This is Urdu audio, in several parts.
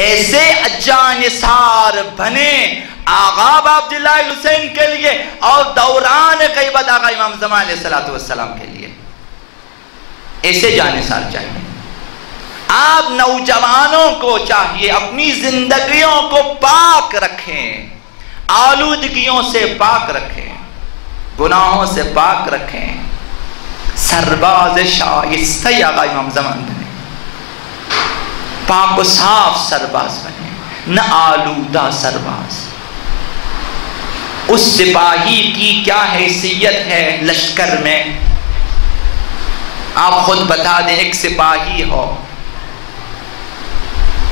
ایسے جانثار بنے آغا عبداللہ حسین کے لیے اور دوران غیبت آقا امام زمان علیہ السلام کے لیے، ایسے جانثار چاہیے۔ آپ نوجوانوں کو چاہیے اپنی زندگیوں کو پاک رکھیں، آلودگیوں سے پاک رکھیں، گناہوں سے پاک رکھیں، سرباز شائستہ آقا امام زمان بنے، پاک و صاف سرباز بنے، نہ آلودہ سرباز۔ اس سپاہی کی کیا حیثیت ہے لشکر میں؟ آپ خود بتا دیں، ایک سپاہی ہو،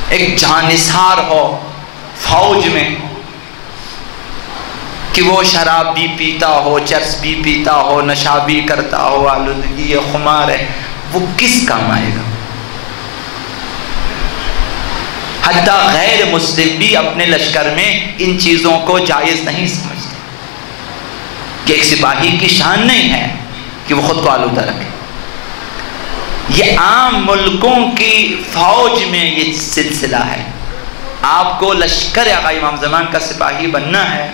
ایک جانثار ہو فوج میں، کہ وہ شراب بھی پیتا ہو، چرس بھی پیتا ہو، نشہ بھی کرتا ہو، آلودگی خمار ہے، وہ کس کام آئے گا؟ حتیٰ غیر مسلم بھی اپنے لشکر میں ان چیزوں کو جائز نہیں سمجھتے، کہ ایک سپاہی کی شان نہیں ہے کہ وہ خود کو آلودہ رکھے۔ یہ عام ملکوں کی فوج میں یہ سلسلہ ہے۔ آپ کو لشکر آقا امام زمان کا سپاہی بننا ہے،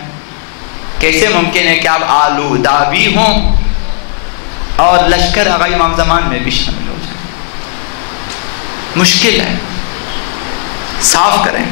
کیسے ممکن ہے کہ آپ آلودہ بھی ہوں اور لشکر آقا امام زمان میں بھی شامل ہو جائیں؟ مشکل ہے، صاف کریں۔